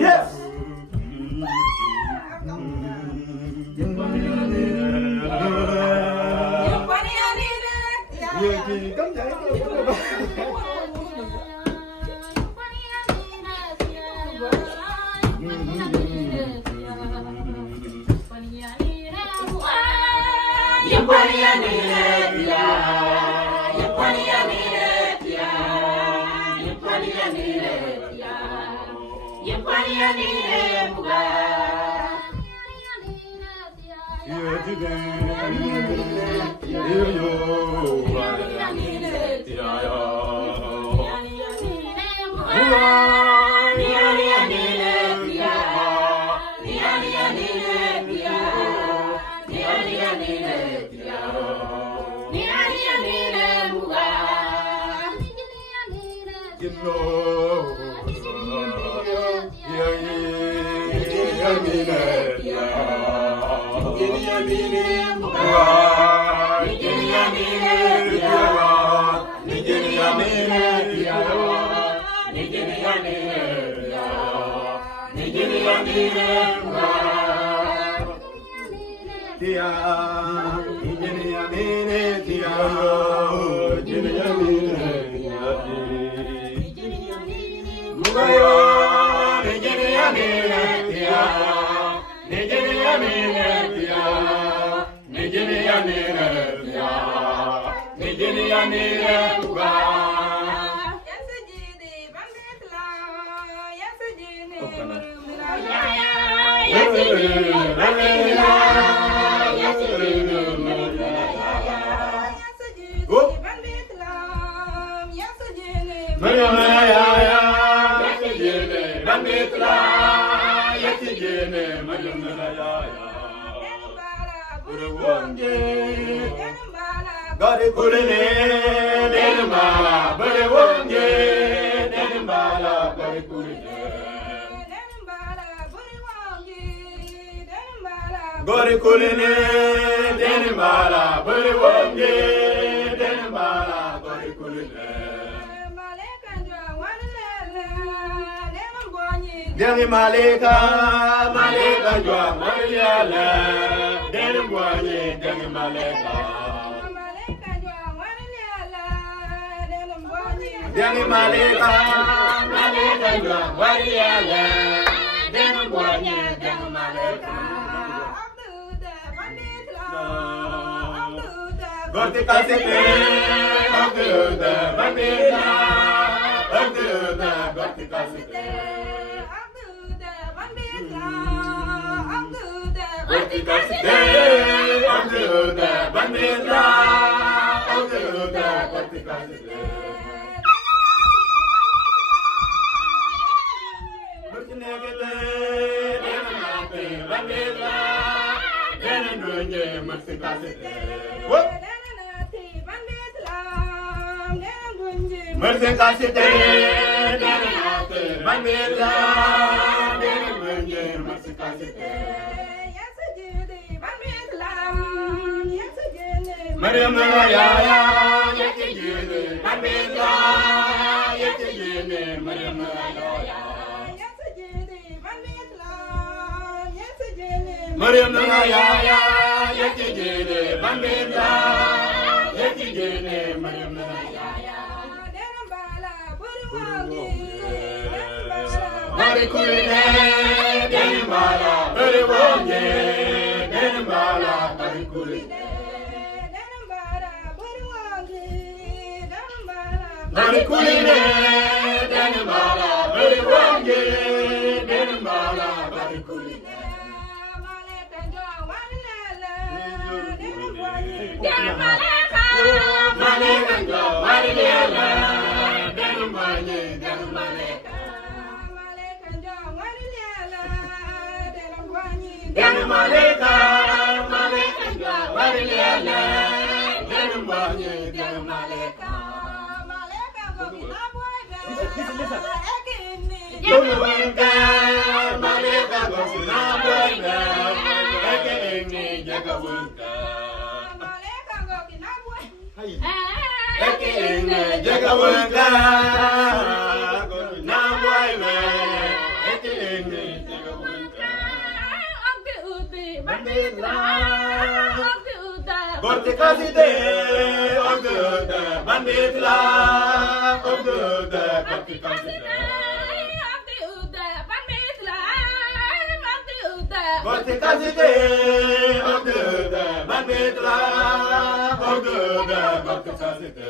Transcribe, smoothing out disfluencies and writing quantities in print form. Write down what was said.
Yes. Nigerian, Tia, Injiniya Nene Tia, Injiniya Nene Tia, Mugayo, Injiniya Nene Tia, Injiniya Nene Tia, Injiniya Nene Tia, Injiniya Nene Muga. Gari kuline denmala bare wonge denmala bare kuline Gari kuline denmala bare wonge denmala bare kuline Deni maleka maleka jwa mariala deni boye deni maleka Deni maleka maleka jwa mariala deni boye deni maleka Gorti kasete abduda bandita abduda gorti kasete Gorti kasete abduda bandita abduda gorti kasete Gorti negete denamate bandita denamnye gorti kasete Merse kasete denamate bandita denamnye merse kasete Maryam ya ya yekijene bandita yekijene Maryam ya ya Maryam ya ya yekijene bandita yekijene Maryam ya ya Bari kuline denmala bari wonge denmala bari kuline Bari kuline denmala bari wonge denmala bari kuline Maleka jo marilela denmale denmaleka Deni maleka jo marilela denmale denmaleka Jagawenka maleka go sinabwenka ekeni jagawenka ekeni jagawenka go sinabwenka ekeni jagawenka bandita Gorti kasite ogda bandita ogda gorti kasite Gorti kasite ogda bandita ogda gorti kasite